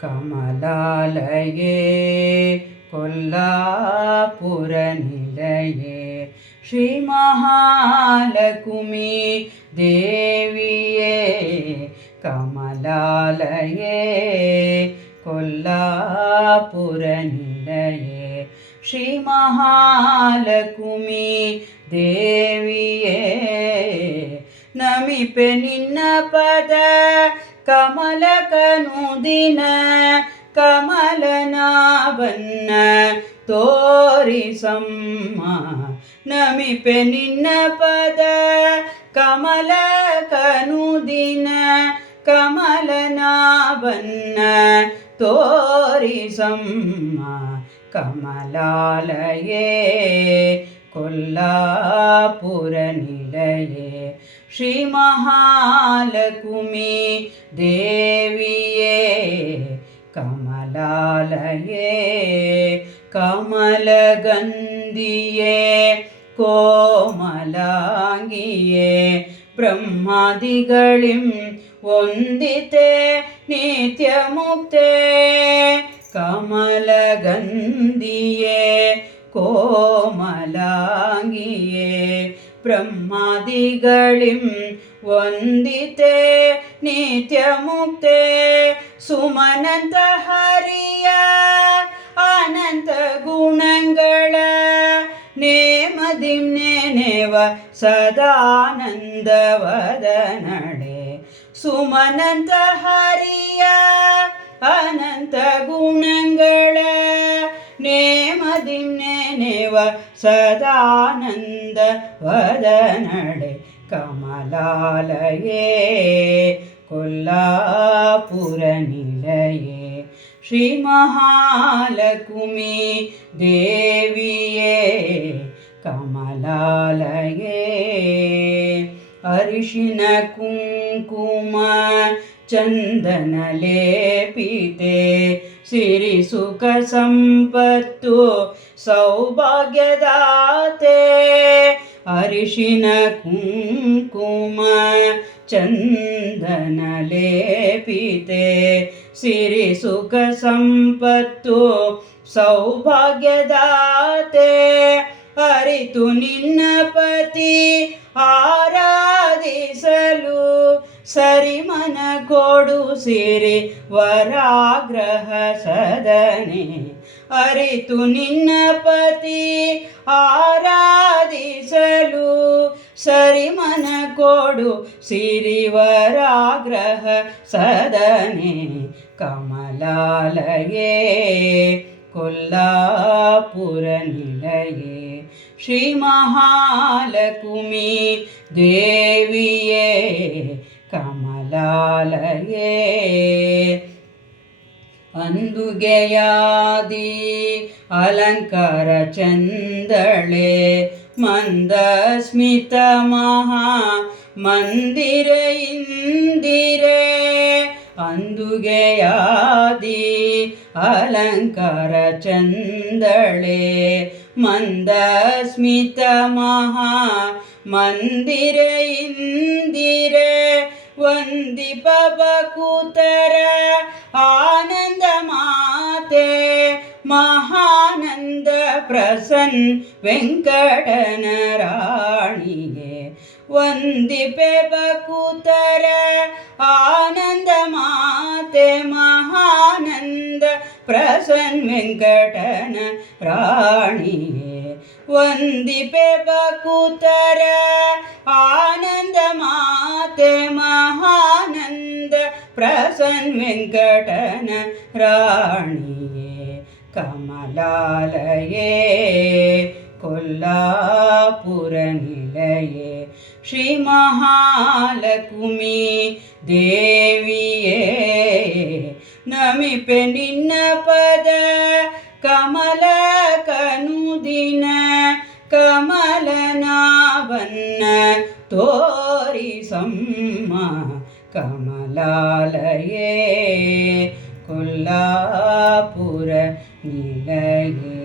कमलालये कोल्लापुरनिलये कोल्लापुरीलये श्रीमहाि कमलालये कोल्लापुरनिलये कोल्लापुरीलये श्रीमहाकुमि नमिपे न पद ಕಮಲ ದಿನ ಕಮಲನಾಭನ್ನ ತೋರಿ ಸಂ ನಮಿ ಪದ ಕಮಲ ದಿನ ಕಮಲನಾಭನ್ನ ತೋರಿ ಸಂ ಕೊಲ್ಲಪುರನಿಲಯೇ ಶ್ರೀ ಮಹಾಲಕುಮಿ ದೇವಿಯೇ ಕಮಲಾಲಯ ಕಮಲಗಂಧಿಯೇ ಕೋಮಲಂಗಿಯೇ ಬ್ರಹ್ಮದಿಗಳಿಂ ಒಂದಿತೆ ನಿತ್ಯ ಕಮಲಗಿಯೇ ಕೋಮಲಾಂಗಿಯೇ ಬ್ರಹ್ಮದಿಗಳಿಂ ವಂದಿತೆ ಸದಾನಂದವದ ನೇಮದಿಂ ಸುಮನಂತ ಹರಿಯ ಅನಂತ ಗುಣಗಳ ನೇಮದಿಂ ेव सदानन्दवदनडे कमलालये कोल्लापुरनिलये देविये कमलालये अरिशिनकुङ्कुमचन्दनले पिते ಸಿರಿ ಸುಖ ಸಂಪತ್ತು ಅರಿಶಿನ ಕುಂಕುಮ ಚಂದನ ಲೇಪಿತೆ ಸಿರಿ ಸುಖ ಸಂಪತ್ತು ಅರಿತು ನಿನ್ನ ಪತಿ ಶಿ ವರಾಗ್ರಹ ಸದನೆ ಅರಿತು ನಿನ್ನ ಪತಿ ಆರಾಧಿಸಲು ಸರಿ ಮನಕೋಡು ವರಾಗ್ರಹ ಸದನೆ ನಿಲಗೆ ಶ್ರೀ ಮಹಾಲಕುಮಿ ದೇವಿಯೇ ಕಮಲಾಲಯೇ ಅಂದುಗೆಯಾದಿ ಅಲಂಕಾರ ಚಂದಳೆ ಮಂದಸ್ಮಿತ ಮಹಾ ಮಂದಿರ ಇಂದಿರೆ ಅಂದುಗೆಯಾದಿ ಅಲಂಕಾರ ಚಂದಳೆ ಮಂದಸ್ಮಿತ ಮಹಾ ಮಂದಿರ ಇಂದಿರೇ वन्दिपबकुतर आनन्दमााते महानन्द प्रसन्न वेङ्कटनराणिये वन्दि पेबकुतर आनन्दमाते महानन्द प्रसन्न वेङ्कटन राणि वन्दपे बकुतर माते महानन्द प्रसन्न वेङ्कटन राणी कोल्लापुरनिलये श्री महालकुमी कोल्लापुरनिलये श्रीमहालकुमि निन्न पद कमलकनुदिन கமலனாவன்ன தோரி சம்மா கமலாலயே கொல்லாபுர நிலையே